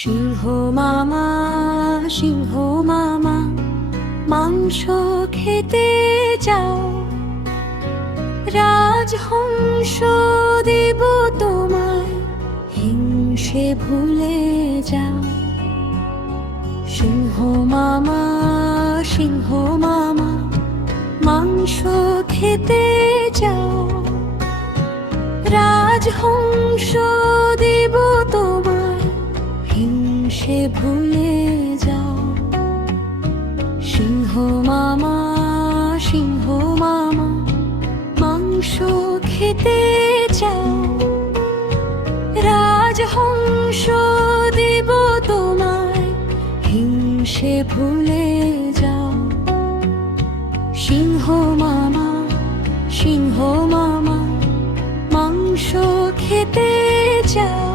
সিংহ মামা, সিংহ মামা, মাংস খেতে যাও, রাজহংস দেব তোমায়, হিংসে ভুলে যাও। সিংহ মামা, সিংহ মামা, মাংস খেতে যাও, রাজহংস দেব তোমায়, হিংসে ভুলে যাও। সিংহ মামা, সিংহ মামা, মাংস খেতে যাও, রাজহংস দেব তোমায়, হিংসে ভুলে যাও। সিংহ মামা, সিংহ মামা, মাংস খেতে যাও,